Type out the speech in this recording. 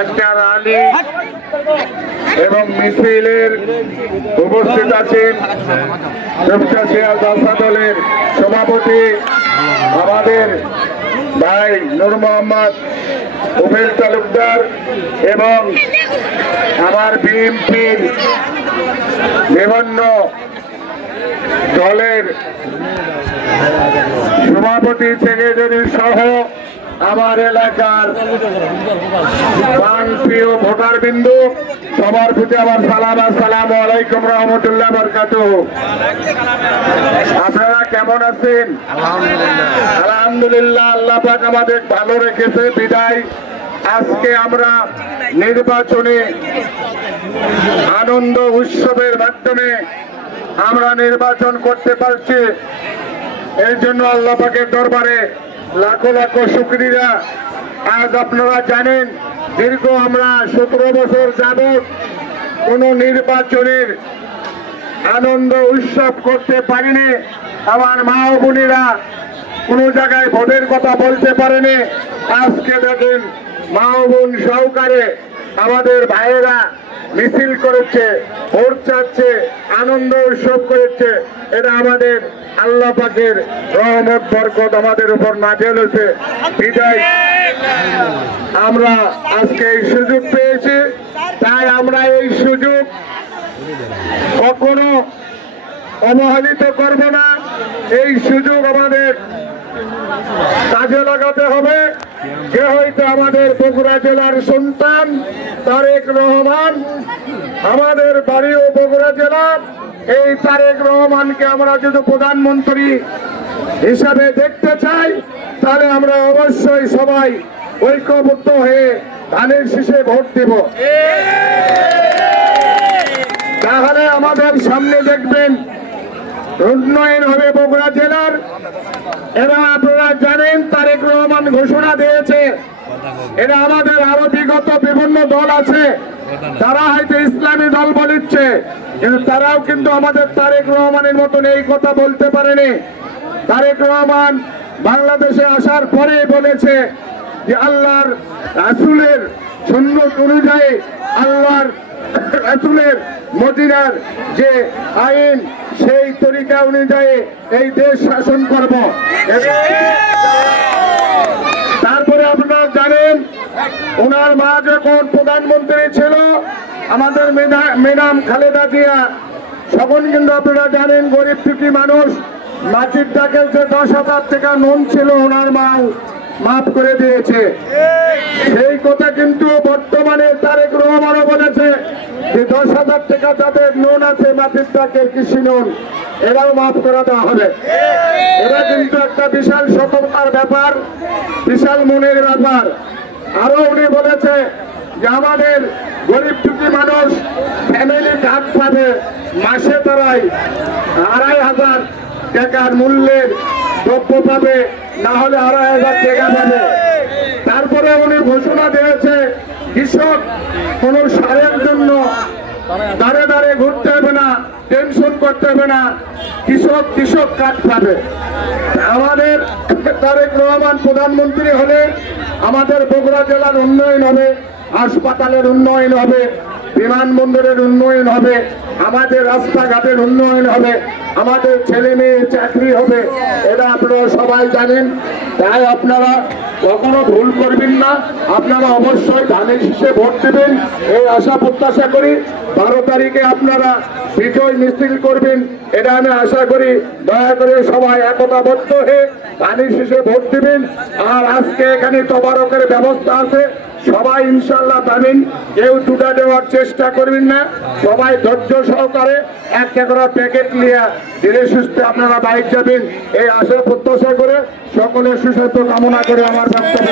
একটা রালি এবং মিছিলের উপস্থিত আছেন রূপসা জালসা দলের সভাপতি আমাদের ভাই নূর মোহাম্মদ উবেল তালুকদার এবং আমার বিএনপির বিভিন্ন দলের সভাপতি সেক্রেটারি সহ আমার এলাকার প্রিয় ভোটার বিন্দু সবার প্রতি আমার সালাম। আসসালামু আলাইকুম রহমতুল্লাহ বরকাতুহু। আপনারা কেমন আছেন? আলহামদুলিল্লাহ, আল্লাহ পাক আমাদের ভালো রেখেছে বিদায় আজকে আমরা নির্বাচনে আনন্দ উৎসবের মাধ্যমে আমরা নির্বাচন করতে পারছি। এর জন্য আল্লাহ পাকের দরবারে লাখো লাখো শুকরিয়া। আজ আপনারা জানেন দীর্ঘ আমরা 17 বছর যাবৎ কোন নির্বাচনের আনন্দ উৎসব করতে পারিনি। আমার মা ও বোনেরা কোন জায়গায় ভোটের কথা বলতে পারেনি। আজকে দেখেন মা ও বোন সহকারে আমাদের ভাইয়েরা মিছিল করেছে, ভোট চাচ্ছে, আনন্দ উৎসব করেছে। এটা আমাদের আল্লাহ পাকের রহমত বরকত আমাদের উপর নাযিল হয়েছে বিদায় আমরা আজকে এই সুযোগ পেয়েছি। তাই আমরা এই সুযোগ কখনো অবহেলিত করব না। এই সুযোগ আমাদের কাজে লাগাতে হবে। যে হয়তো আমাদের বগুড়া জেলার সন্তান তারেক রহমান, আমাদের বাড়িও বগুড়া জেলা। এই তারেক রহমানকে আমরা যদি প্রধানমন্ত্রী হিসাবে দেখতে চাই তাহলে আমরা অবশ্যই সবাই ঐক্যবদ্ধ হয়ে ধানের শীষে ভোট দেব। তাহলে আমাদের সামনে দেখবেন উন্নয়ন হবে বগুড়া জেলার। এবং আপনারা জানেন তারেক রহমান ঘোষণা দিয়েছে, এটা আমাদের আরো বিগত বিভিন্ন দল আছে, তারা হয়তো ইসলামী দল বলিচ্ছে, কিন্তু তারাও কিন্তু আমাদের তারেক রহমানের মতন এই কথা বলতে পারেনি। তারেক রহমান বাংলাদেশে আসার পরে বলেছে যে আল্লাহর রাসূলের সুন্নাত অনুযায়ী, আল্লাহর রাসূলের মদিনার যে আইন সেই তরিকা অনুযায়ী এই দেশ শাসন করব। তারপরে আপনারা জানেন ওনার মা যখন প্রধানমন্ত্রী ছিল আমাদের ম্যাডাম খালেদা জিয়া, তখন কিন্তু আপনারা জানেন গরিব দুঃখী মানুষ মাটির টাকে যে 10,000 টাকা নুন ছিল ওনার মা মাফ করে দিয়েছে। সেই কথা কিন্তু বর্তমানে তারেক রহমানও বলেছে যে 10,000 টাকা যাদের নুন আছে মাটির টাকের কৃষি নুন, এরাও মাফ করে দেওয়া হবে। এটা কিন্তু একটা বিশাল সতর্কতার ব্যাপার, বিশাল মনের ব্যাপার। আরো উনি বলেছে যে আমাদের গরিব দুঃখী মানুষ ফ্যামিলি কার্ড পাবে, মাসে তারাই 2,500 টাকার মূল্যের দ্রব্য পাবে, না হলে 2,500 টাকা পাবে। তারপরে উনি ঘোষণা দিয়েছে কৃষক কোন সারের জন্য দাঁড়ে দাঁড়িয়ে ঘুরতে হবে না, টেনশন করতে হবে না, কৃষক কার্ড পাবে। আমাদের তারেক রহমান প্রধানমন্ত্রী হলে আমাদের বগুড়া জেলার উন্নয়ন হবে, হাসপাতালের উন্নয়ন হবে, বিমানবন্দরের উন্নয়ন হবে, আমাদের রাস্তাঘাটের উন্নয়ন হবে, আমাদের ছেলে মেয়ে চাকরি হবে। এটা আপনারা সবাই জানেন। তাই আপনারা কখনো ভুল করবেন না, আপনারা অবশ্যই ধানের শীষে ভোট দেবেন এই আশা প্রত্যাশা করি। 12 তারিখে আপনারা বিজয় মিছিল করবেন এটা আমি আশা করি। দয়া করে সবাই একতাবদ্ধ হয়ে ধানের শীষে ভোট দেবেন। আর আজকে এখানে তবারকের ব্যবস্থা আছে, সবাই ইনশাল্লাহ পাবেন। কেউ টুটা দেওয়ার চেষ্টা করবেন না, সবাই ধৈর্য সহকারে একটা করে প্যাকেট নিয়ে ধীরে সুস্থে আপনারা বাইক যাবেন এই আশা প্রত্যাশা করে সকলের সুস্বাস্থ্য কামনা করে আমার বক্তব্য